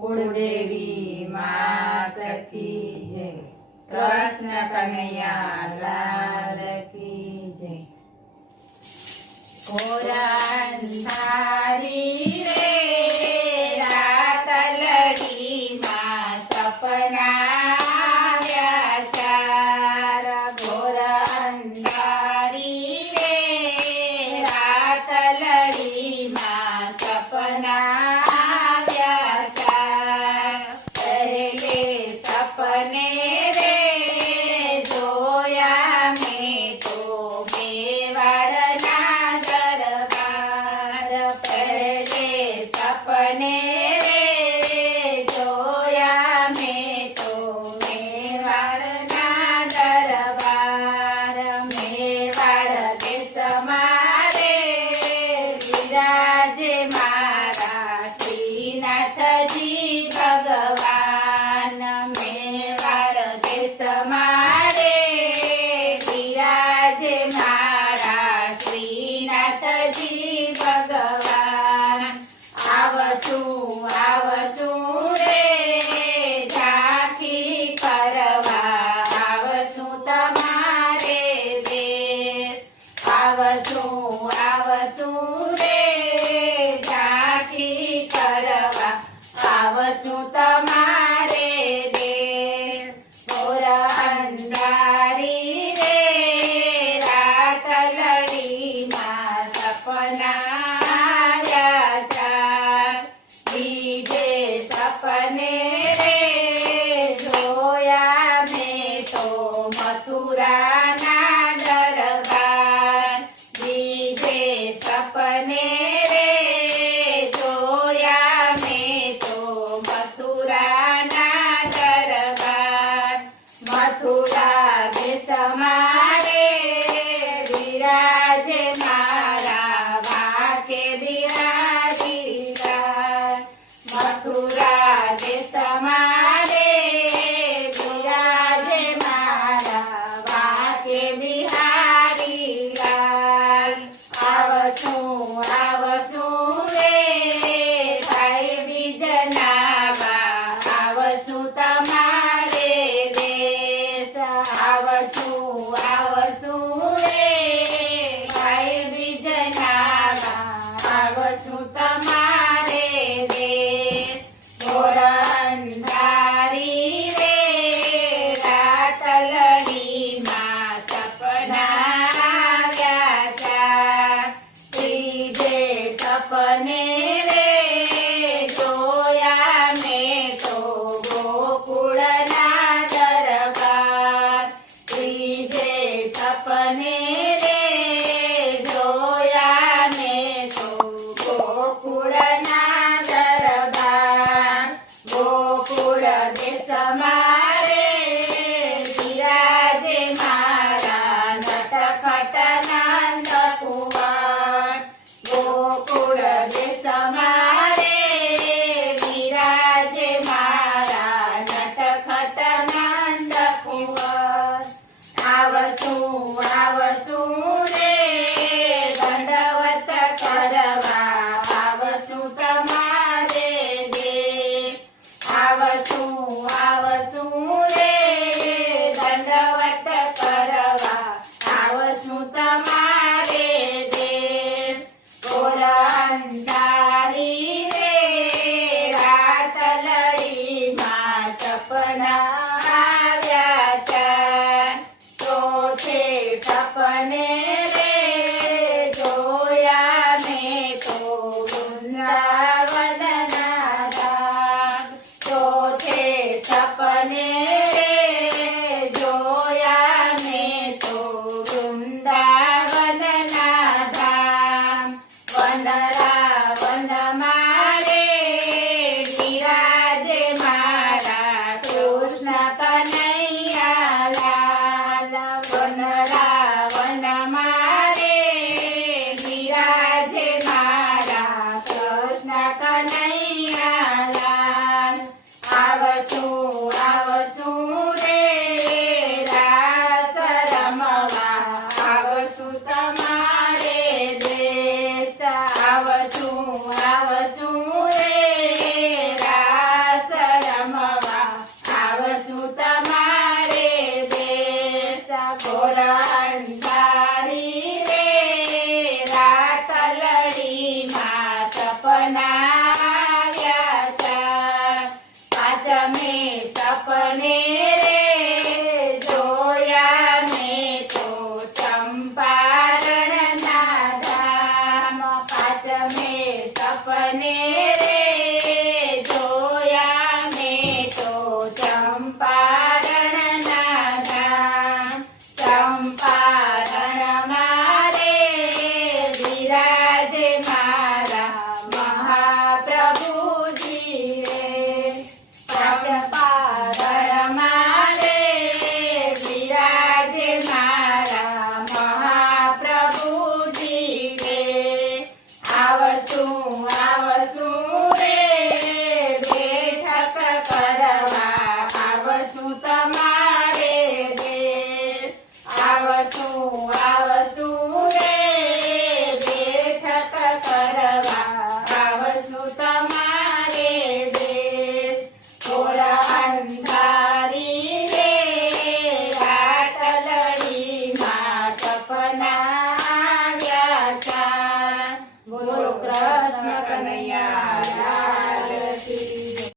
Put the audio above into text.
कुलदेवी मात की जय। कृष्ण कन्हैया लाल की जय। घोरा अंधारी रे रात लड़ी मां सपना આવ્યા ચાર। ઘોરા અંધારી રે રાત લડી માં સપના આવ્યા ચાર। પહેલે સપને રે જોયા મેં તો મેવાડના દરબાર। પહેલે સપને રે જોયા મેં તો મેવાડના દરબાર। મેવાડ દેશમાં રે વિરાજે મારા શ્રીનાથજી ભગવાન। મેવાડ દેશમાં રે વિરાજે મારા શ્રીનાથજી ભગવાન। આવશું રે ઝાંખી કરવા આવશું તમારે દેર। આવશું રે ઝાંખી કરવા આવશું તમારે દેર। ઘોર અંધારી રે રાત લડી માં સપના આવ્યા ચાર। બીજે સપને રે જોયા મેં તો મથુરાના દરબાર। બીજે સપને રે જોયા મેં તો મથુરાના દરબાર। મથુરા દેશમાં રે વિરાજે મારા વાંકે બિરાજીદાર। મથુરા દેશમાં રે વિરાજે મારા વાંકે બિહારીલાલ। આવશું રે ભાઈ બીજનાવા આવશું તમારે દેશ। આવશું રે ભાઈ બીજનાવા આવશું તમારે દેશ। ઘોર અંધારી રે રાત લડી માં સપના આવ્યા ચાર। ત્રીજે સપને રે જોયા મેં તો ગોકુળના દરબાર। ત્રીજે સપને રે જોયા મેં તો ગોકુળના દરબાર। ગોકુળ દેશમાં રે વિરાજે મારા નટખટ નંદ કુંવર। ગોકુળ દેશમાં રે વિરાજે મારા નટખટ નંદ કુંવર। આવશું રે દંડવત કરવા આવશું તમારે દેર। આવશું રે દંડવત કરવા આવશું તમારે દેર। ઘોર અંધારી રે રાત લડી માં સપના આવ્યા ચાર। ચોથે સપને રે જોયા મેં તો વૃંદાવનના ધામ। ચોથે સપને રે જોયા મેં તો વૃંદાવનના ધામ। વનમાં રે વિરાજે મારા કૃષ્ણ કનૈયા લાલ। વનમાં રે વિરાજે મારા કૃષ્ણ કનૈયા લાલ। આવશું રે રાસ રમવા આવશું તમારે દેશ। આવશું રે રાસ આપને રે જોયા મેં તો ચંપારણના ધામ. ચંપારણમાં રે બિરાજે મારા મહાપ્રભુજી રે. ચંપારણમાં રે બિરાજે મારા મહાપ્રભુજી રે. આવશું રે બેઠક કરવા, આવશું તમારે દેશ. આવશું રે બેઠક કરવા, આવશું તમારે